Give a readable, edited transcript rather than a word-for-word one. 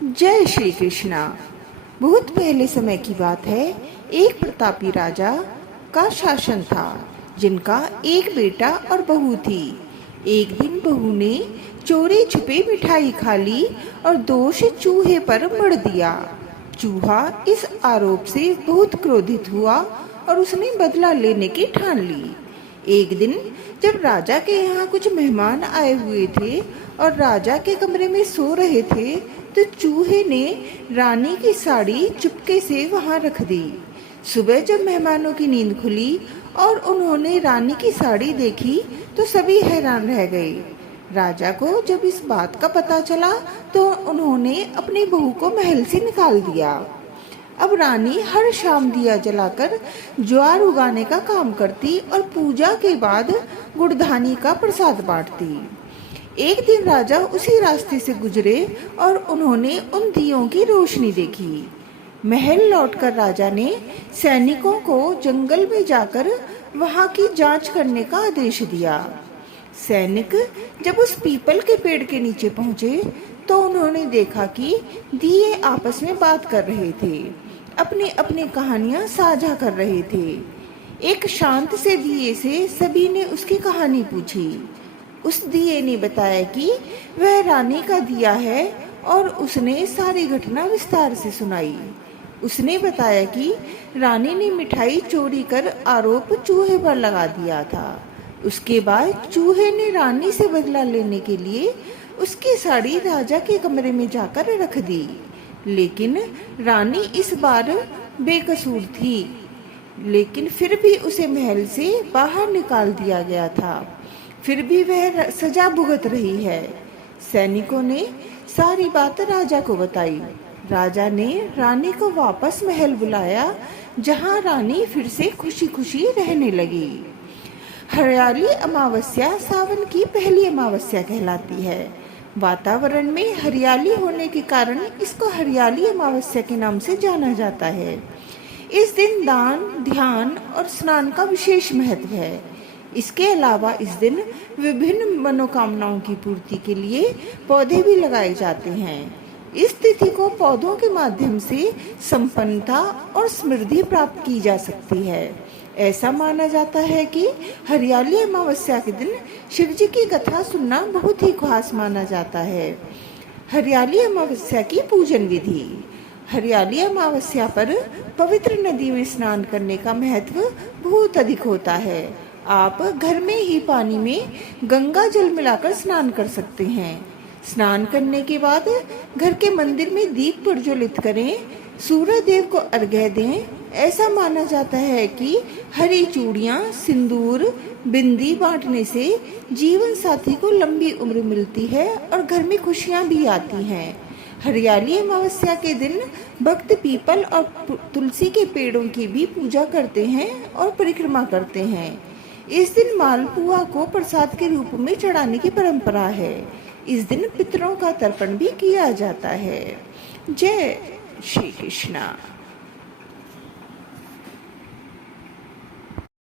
जय श्री कृष्णा। बहुत पहले समय की बात है। एक प्रतापी राजा का शासन था, जिनका एक बेटा और बहू थी। एक दिन बहू ने चोरी छुपे मिठाई खा ली और दोष चूहे पर मढ़ दिया। चूहा इस आरोप से बहुत क्रोधित हुआ और उसने बदला लेने की ठान ली। एक दिन जब राजा के यहाँ कुछ मेहमान आए हुए थे और राजा के कमरे में सो रहे थे, तो चूहे ने रानी की साड़ी चुपके से वहां रख दी। सुबह जब मेहमानों की नींद खुली और उन्होंने रानी की साड़ी देखी, तो सभी हैरान रह गए। राजा को जब इस बात का पता चला, तो उन्होंने अपनी बहू को महल से निकाल दिया। अब रानी हर शाम दिया जलाकर ज्वार उगाने का काम करती और पूजा के बाद गुड़धानी का प्रसाद बांटती। एक दिन राजा उसी रास्ते से गुजरे और उन्होंने उन दियों की रोशनी देखी। महल लौटकर राजा ने सैनिकों को जंगल में जाकर वहां की जांच करने का आदेश दिया। सैनिक जब उस पीपल के पेड़ के नीचे पहुंचे, तो उन्होंने देखा कि दिए आपस में बात कर रहे थे, अपनी अपनी कहानियां साझा कर रहे थे। एक शांत से दिए से सभी ने उसकी कहानी पूछी। उस दिए ने बताया कि वह रानी का दिया है और उसने सारी घटना विस्तार से सुनाई। उसने बताया कि रानी ने मिठाई चोरी कर आरोप चूहे पर लगा दिया था। उसके बाद चूहे ने रानी से बदला लेने के लिए उसकी साड़ी राजा के कमरे में जाकर रख दी, लेकिन रानी इस बार बेकसूर थी, लेकिन फिर भी उसे महल से बाहर निकाल दिया गया था। फिर भी वह सजा भुगत रही है। सैनिकों ने सारी बात राजा को बताई। राजा ने रानी को वापस महल बुलाया, जहां रानी फिर से खुशी खुशी रहने लगी। हरियाली अमावस्या सावन की पहली अमावस्या कहलाती है। वातावरण में हरियाली होने के कारण इसको हरियाली अमावस्या के नाम से जाना जाता है। इस दिन दान, ध्यान और स्नान का विशेष महत्व है। इसके अलावा इस दिन विभिन्न मनोकामनाओं की पूर्ति के लिए पौधे भी लगाए जाते हैं। इस तिथि को पौधों के माध्यम से संपन्नता और समृद्धि प्राप्त की जा सकती है। ऐसा माना जाता है कि हरियाली अमावस्या के दिन शिव जी की कथा सुनना बहुत ही खास माना जाता है। हरियाली अमावस्या की पूजन विधि। हरियाली अमावस्या पर पवित्र नदी में स्नान करने का महत्व बहुत अधिक होता है। आप घर में ही पानी में गंगा जल मिलाकर स्नान कर सकते हैं। स्नान करने के बाद घर के मंदिर में दीप प्रज्वलित करें, सूर्य देव को अर्घ्य दें। ऐसा माना जाता है कि हरी चूड़ियां, सिंदूर, बिंदी बांटने से जीवन साथी को लंबी उम्र मिलती है और घर में खुशियां भी आती हैं। हरियाली अमावस्या के दिन भक्त पीपल और तुलसी के पेड़ों की भी पूजा करते हैं और परिक्रमा करते हैं। इस दिन मालपुआ को प्रसाद के रूप में चढ़ाने की परंपरा है। इस दिन पितरों का तर्पण भी किया जाता है। जय श्री कृष्णा।